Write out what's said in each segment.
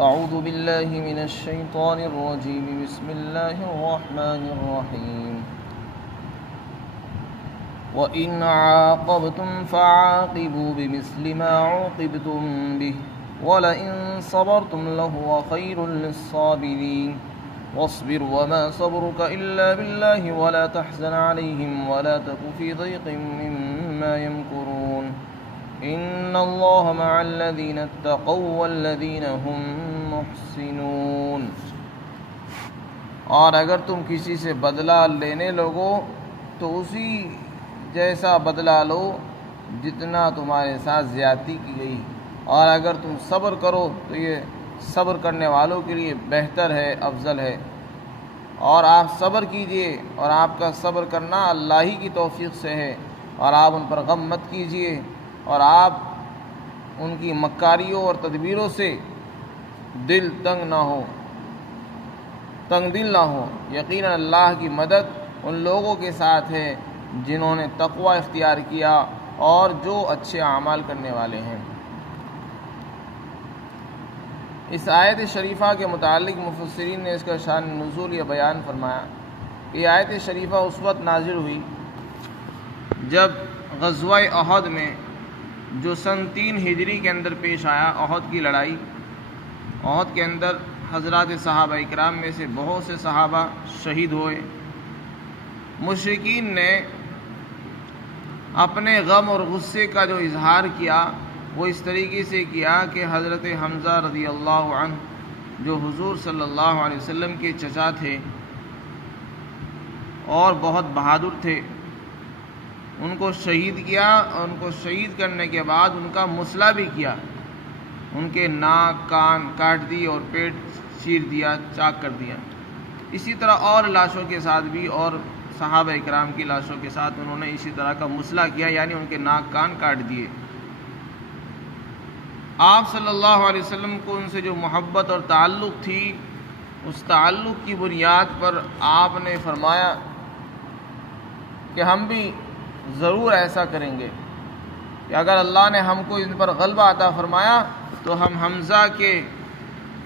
أعوذ بالله من الشيطان الرجيم بسم الله الرحمن الرحيم وإن عاقبتم فعاقبوا بمثل ما عوقبتم به ولئن صبرتم لهو خير للصابرين واصبر وما صبرك إلا بالله ولا تحزن عليهم ولا تك في ضيق مما يمكرون إن الله مع الذين اتقوا والذين هم محسنون۔ اور اگر تم کسی سے بدلہ لینے لگو تو اسی جیسا بدلہ لو جتنا تمہارے ساتھ زیادتی کی گئی، اور اگر تم صبر کرو تو یہ صبر کرنے والوں کے لیے بہتر ہے، افضل ہے۔ اور آپ صبر کیجئے، اور آپ کا صبر کرنا اللہ ہی کی توفیق سے ہے، اور آپ ان پر غم مت کیجئے، اور آپ ان کی مکاریوں اور تدبیروں سے تنگ دل نہ ہو۔ یقیناً اللہ کی مدد ان لوگوں کے ساتھ ہے جنہوں نے تقوی اختیار کیا اور جو اچھے اعمال کرنے والے ہیں۔ اس آیت شریفہ کے متعلق مفسرین نے اس کا شان نزول یا بیان فرمایا کہ یہ آیت شریفہ اس وقت نازل ہوئی جب غزوہ احد میں، جو سن 3 ہجری کے اندر پیش آیا، احد کی لڑائی۔ احد کے اندر حضرات صحابہ اکرام میں سے بہت سے صحابہ شہید ہوئے۔ مشرکین نے اپنے غم اور غصے کا جو اظہار کیا وہ اس طریقے سے کیا کہ حضرت حمزہ رضی اللہ عنہ، جو حضور صلی اللہ علیہ وسلم کے چچا تھے اور بہت بہادر تھے، ان کو شہید کیا، اور ان کو شہید کرنے کے بعد ان کا مسئلہ بھی کیا، ان کے ناک کان کاٹ دی اور پیٹ چیر دیا، چاک کر دیا۔ اسی طرح اور لاشوں کے ساتھ بھی، اور صحابہ اکرام کی لاشوں کے ساتھ انہوں نے اسی طرح کا مسئلہ کیا، یعنی ان کے ناک کان کاٹ دیے۔ آپ صلی اللہ علیہ وسلم کو ان سے جو محبت اور تعلق تھی، اس تعلق کی بنیاد پر آپ نے فرمایا کہ ہم بھی ضرور ایسا کریں گے کہ اگر اللہ نے ہم کو ان پر غلبہ عطا فرمایا تو ہم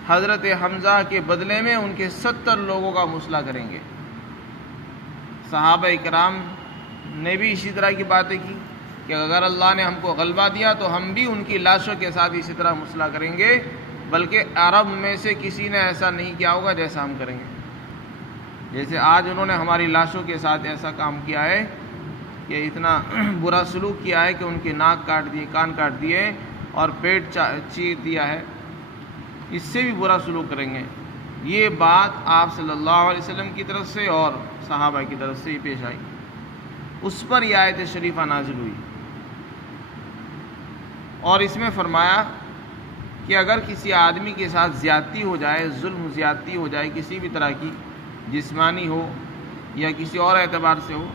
حضرت حمزہ کے بدلے میں ان کے 70 لوگوں کا مسئلہ کریں گے۔ صحابہ اکرام نے بھی اسی طرح کی باتیں کی کہ اگر اللہ نے ہم کو غلبہ دیا تو ہم بھی ان کی لاشوں کے ساتھ اسی طرح مسئلہ کریں گے، بلکہ عرب میں سے کسی نے ایسا نہیں کیا ہوگا جیسا ہم کریں گے۔ جیسے آج انہوں نے ہماری لاشوں کے ساتھ ایسا کام کیا ہے کہ اتنا برا سلوک کیا ہے کہ ان کے ناک کاٹ دیے، کان کاٹ دیے اور پیٹ چیر دیا ہے، اس سے بھی برا سلوک کریں گے۔ یہ بات آپ صلی اللہ علیہ وسلم کی طرف سے اور صحابہ کی طرف سے ہی پیش آئی، اس پر یہ آیت شریفہ نازل ہوئی۔ اور اس میں فرمایا کہ اگر کسی آدمی کے ساتھ زیادتی ہو جائے، ظلم زیادتی ہو جائے کسی بھی طرح کی، جسمانی ہو یا کسی اور اعتبار سے ہو،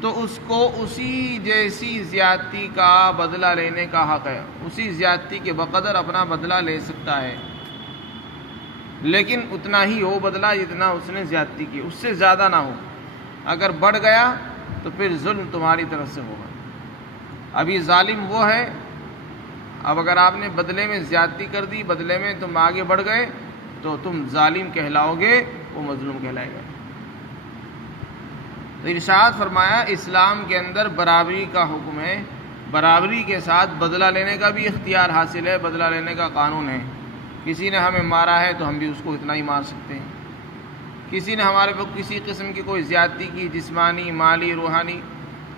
تو اس کو اسی جیسی زیادتی کا بدلہ لینے کا حق ہے، اسی زیادتی کے بقدر اپنا بدلہ لے سکتا ہے، لیکن اتنا ہی ہو بدلہ جتنا اس نے زیادتی کی، اس سے زیادہ نہ ہو۔ اگر بڑھ گیا تو پھر ظلم تمہاری طرف سے ہوگا۔ ابھی ظالم وہ ہے، اب اگر آپ نے بدلے میں زیادتی کر دی، بدلے میں تم آگے بڑھ گئے تو تم ظالم کہلاؤ گے، وہ مظلوم کہلائے گا۔ تو ارشاد فرمایا اسلام کے اندر برابری کا حکم ہے، برابری کے ساتھ بدلہ لینے کا بھی اختیار حاصل ہے، بدلہ لینے کا قانون ہے۔ کسی نے ہمیں مارا ہے تو ہم بھی اس کو اتنا ہی مار سکتے ہیں۔ کسی نے ہمارے پر کسی قسم کی کوئی زیادتی کی، جسمانی، مالی، روحانی،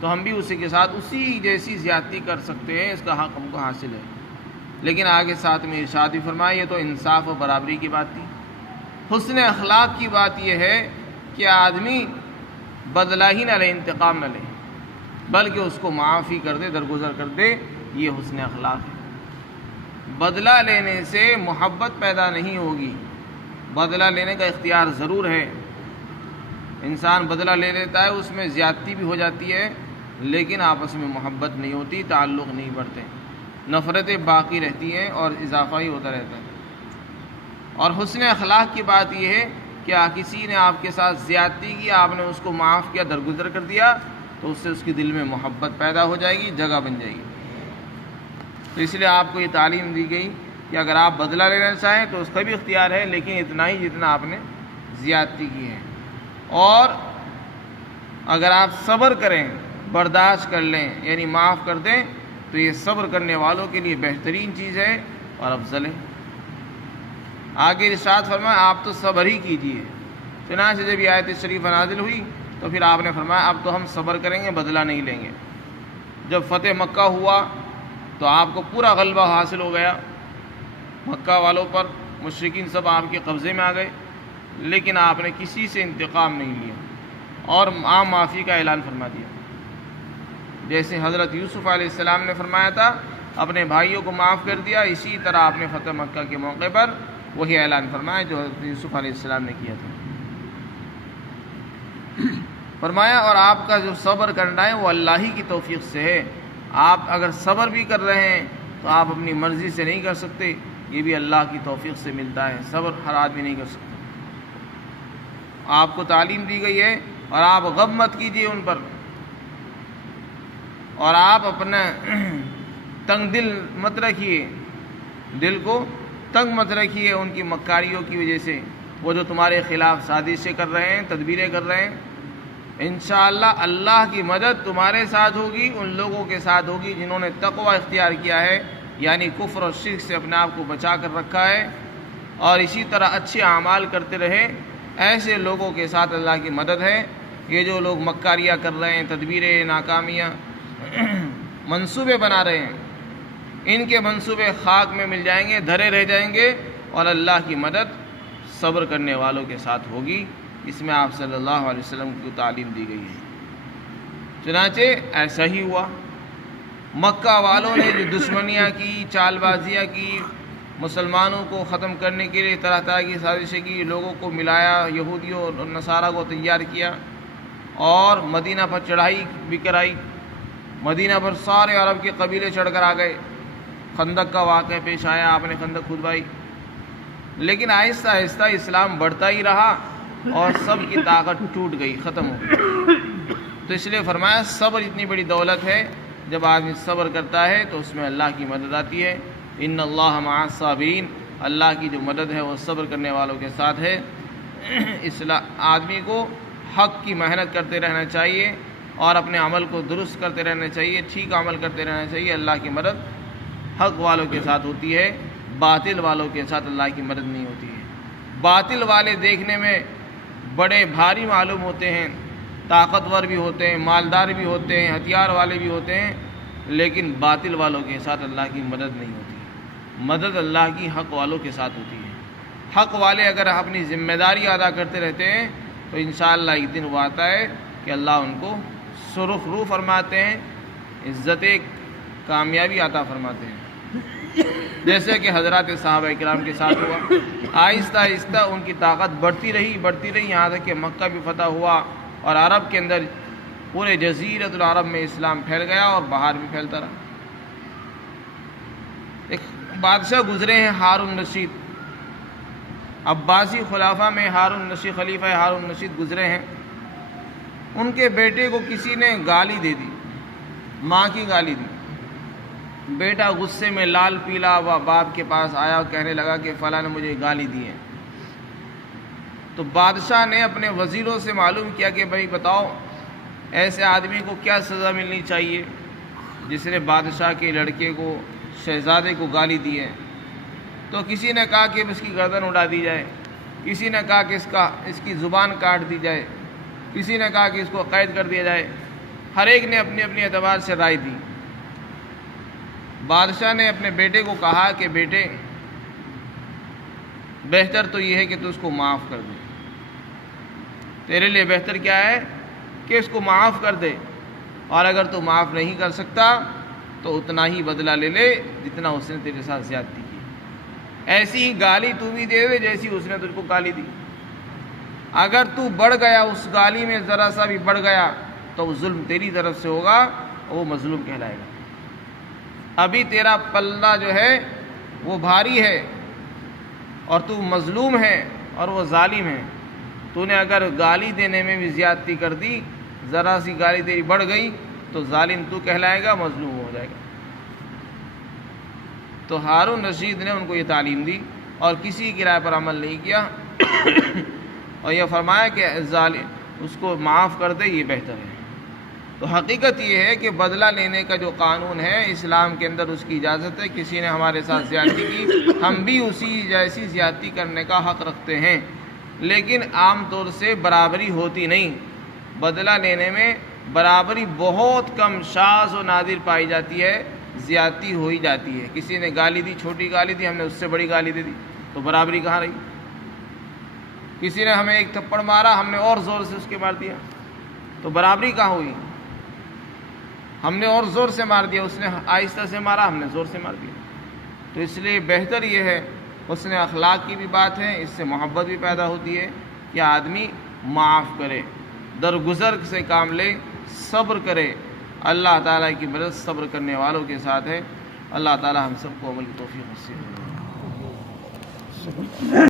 تو ہم بھی اسی کے ساتھ اسی جیسی زیادتی کر سکتے ہیں، اس کا حق ہم کو حاصل ہے۔ لیکن آگے ساتھ میں ارشاد بھی فرمایا، یہ تو انصاف و برابری کی بات تھی۔ حسن اخلاق کی بات یہ ہے کہ آدمی بدلہ ہی نہ لے، انتقام نہ لے، بلکہ اس کو معافی کر دے، درگزر کر دے، یہ حسن اخلاق ہے۔ بدلہ لینے سے محبت پیدا نہیں ہوگی، بدلہ لینے کا اختیار ضرور ہے، انسان بدلہ لے لیتا ہے، اس میں زیادتی بھی ہو جاتی ہے، لیکن آپس میں محبت نہیں ہوتی، تعلق نہیں بڑھتے، نفرتیں باقی رہتی ہیں اور اضافہ ہی ہوتا رہتا ہے۔ اور حسن اخلاق کی بات یہ ہے کہ کسی نے آپ کے ساتھ زیادتی کی، آپ نے اس کو معاف کیا، درگزر کر دیا، تو اس سے اس کے دل میں محبت پیدا ہو جائے گی، جگہ بن جائے گی۔ تو اس لیے آپ کو یہ تعلیم دی گئی کہ اگر آپ بدلہ لینا چاہیں تو اس کا بھی اختیار ہے، لیکن اتنا ہی جتنا آپ نے زیادتی کی ہے۔ اور اگر آپ صبر کریں، برداشت کر لیں، یعنی معاف کر دیں، تو یہ صبر کرنے والوں کے لیے بہترین چیز ہے اور افضل ہے۔ آگے ارشاد فرمایا آپ تو صبر ہی کیجیے۔ چنانچہ جب یہ آیت شریفہ نازل ہوئی تو پھر آپ نے فرمایا اب تو ہم صبر کریں گے، بدلہ نہیں لیں گے۔ جب فتح مکہ ہوا تو آپ کو پورا غلبہ حاصل ہو گیا مکہ والوں پر، مشرکین سب آپ کے قبضے میں آ گئے، لیکن آپ نے کسی سے انتقام نہیں لیا اور عام معافی کا اعلان فرما دیا۔ جیسے حضرت یوسف علیہ السلام نے فرمایا تھا اپنے بھائیوں کو معاف کر دیا، اسی طرح آپ نے فتح مکہ کے موقع پر وہی اعلان فرمایا جو حضرت یوسف علیہ السلام نے کیا تھا۔ فرمایا اور آپ کا جو صبر کرنا ہے وہ اللہ ہی کی توفیق سے ہے۔ آپ اگر صبر بھی کر رہے ہیں تو آپ اپنی مرضی سے نہیں کر سکتے، یہ بھی اللہ کی توفیق سے ملتا ہے۔ صبر ہر آدمی نہیں کر سکتا۔ آپ کو تعلیم دی گئی ہے اور آپ غم مت کیجیے ان پر، اور آپ اپنا تنگ دل مت رکھیے، دل کو تنگ مت رکھیے ان کی مکاریوں کی وجہ سے، وہ جو تمہارے خلاف سازشیں کر رہے ہیں، تدبیریں کر رہے ہیں۔ انشاءاللہ اللہ کی مدد تمہارے ساتھ ہوگی، ان لوگوں کے ساتھ ہوگی جنہوں نے تقوی اختیار کیا ہے، یعنی کفر اور شرک سے اپنے آپ کو بچا کر رکھا ہے اور اسی طرح اچھے اعمال کرتے رہے، ایسے لوگوں کے ساتھ اللہ کی مدد ہے۔ یہ جو لوگ مکاریاں کر رہے ہیں، تدبیریں، ناکامیاں، منصوبے بنا رہے ہیں، ان کے منصوبے خاک میں مل جائیں گے، دھرے رہ جائیں گے، اور اللہ کی مدد صبر کرنے والوں کے ساتھ ہوگی۔ اس میں آپ صلی اللہ علیہ وسلم کی تعلیم دی گئی ہے۔ چنانچہ ایسا ہی ہوا، مکہ والوں نے جو دشمنیاں کی، چال بازیاں کی، مسلمانوں کو ختم کرنے کے لیے طرح طرح کی سازشیں کی، لوگوں کو ملایا، یہودیوں اور نصارہ کو تیار کیا اور مدینہ پر چڑھائی بھی کرائی۔ مدینہ پر سارے عرب کے قبیلے چڑھ کر آ گئے، خندق کا واقعہ پیش آیا، آپ نے خندق کھدوائی، لیکن آہستہ آہستہ اسلام بڑھتا ہی رہا اور سب کی طاقت ٹوٹ گئی، ختم ہو گئی۔ تو اس لیے فرمایا صبر اتنی بڑی دولت ہے، جب آدمی صبر کرتا ہے تو اس میں اللہ کی مدد آتی ہے۔ ان اللہ مع الصابرین، اللہ کی جو مدد ہے وہ صبر کرنے والوں کے ساتھ ہے۔ آدمی کو حق کی محنت کرتے رہنا چاہیے اور اپنے عمل کو درست کرتے رہنا چاہیے، ٹھیک عمل کرتے رہنا چاہیے۔ اللہ کی مدد حق والوں کے ساتھ ہوتی ہے، باطل والوں کے ساتھ اللہ کی مدد نہیں ہوتی ہے۔ باطل والے دیکھنے میں بڑے بھاری معلوم ہوتے ہیں، طاقتور بھی ہوتے ہیں، مالدار بھی ہوتے ہیں، ہتھیار والے بھی ہوتے ہیں، لیکن باطل والوں کے ساتھ اللہ کی مدد نہیں ہوتی۔ مدد اللہ کی حق والوں کے ساتھ ہوتی ہے۔ حق والے اگر اپنی ذمہ داری ادا کرتے رہتے ہیں تو انشاءاللہ ایک دن وہ آتا ہے کہ اللہ ان کو سرخ رو فرماتے ہیں، عزت کامیابی عطا فرماتے ہیں، جیسے کہ حضرات صحابہ کرام کے ساتھ ہوا۔ آہستہ آہستہ ان کی طاقت بڑھتی رہی، یہاں تک کہ مکہ بھی فتح ہوا اور عرب کے اندر پورے جزیرۃ العرب میں اسلام پھیل گیا اور باہر بھی پھیلتا رہا۔ ایک بادشاہ گزرے ہیں ہارون رشید، عباسی خلافہ میں ہارون رشید، خلیفہ ہارون رشید گزرے ہیں۔ ان کے بیٹے کو کسی نے گالی دے دی، ماں کی گالی دی۔ بیٹا غصے میں لال پیلا ہوا باپ کے پاس آیا اور کہنے لگا کہ فلاں نے مجھے گالی دی ہے۔ تو بادشاہ نے اپنے وزیروں سے معلوم کیا کہ بھائی بتاؤ ایسے آدمی کو کیا سزا ملنی چاہیے جس نے بادشاہ کے لڑکے کو، شہزادے کو گالی دی ہے۔ تو کسی نے کہا کہ اس کی گردن اڑا دی جائے، کسی نے کہا کہ اس کی زبان کاٹ دی جائے، کسی نے کہا کہ اس کو قید کر دیا جائے۔ ہر ایک نے اپنی اپنی اعتبار سے رائے دی۔ بادشاہ نے اپنے بیٹے کو کہا کہ بیٹے بہتر تو یہ ہے کہ تو اس کو معاف کر دے، تیرے لیے بہتر کیا ہے کہ اس کو معاف کر دے، اور اگر تو معاف نہیں کر سکتا تو اتنا ہی بدلہ لے لے جتنا اس نے تیرے ساتھ زیادتی کی، ایسی ہی گالی تو بھی دے دے جیسی اس نے تجھ کو گالی دی۔ اگر تو بڑھ گیا اس گالی میں، ذرا سا بھی بڑھ گیا تو وہ ظلم تیری طرف سے ہوگا اور وہ مظلوم کہلائے گا۔ ابھی تیرا پلہ جو ہے وہ بھاری ہے اور تو مظلوم ہے اور وہ ظالم ہے۔ تو نے اگر گالی دینے میں بھی زیادتی کر دی، ذرا سی گالی تیری بڑھ گئی تو ظالم تو کہلائے گا، مظلوم ہو جائے گا۔ تو ہارون رشید نے ان کو یہ تعلیم دی اور کسی کی رائے پر عمل نہیں کیا اور یہ فرمایا کہ ظالم اس کو معاف کر دے، یہ بہتر ہے۔ تو حقیقت یہ ہے کہ بدلہ لینے کا جو قانون ہے اسلام کے اندر اس کی اجازت ہے۔ کسی نے ہمارے ساتھ زیادتی کی، ہم بھی اسی جیسی زیادتی کرنے کا حق رکھتے ہیں، لیکن عام طور سے برابری ہوتی نہیں۔ بدلہ لینے میں برابری بہت کم، شاذ و نادر پائی جاتی ہے، زیادتی ہو ہی جاتی ہے۔ کسی نے گالی دی، چھوٹی گالی دی، ہم نے اس سے بڑی گالی دے دی، تو برابری کہاں رہی؟ کسی نے ہمیں ایک تھپڑ مارا، ہم نے اور زور سے اس کے مار دیا، تو برابری کہاں ہوئی؟ ہم نے اور زور سے مار دیا، اس نے آہستہ سے مارا، ہم نے زور سے مار دیا۔ تو اس لیے بہتر یہ ہے، حسن اخلاق کی بھی بات ہے، اس سے محبت بھی پیدا ہوتی ہے کہ آدمی معاف کرے، درگزر سے کام لے، صبر کرے۔ اللہ تعالیٰ کی مدد صبر کرنے والوں کے ساتھ ہے۔ اللہ تعالیٰ ہم سب کو عمل کی توفیق نصیب فرمائے۔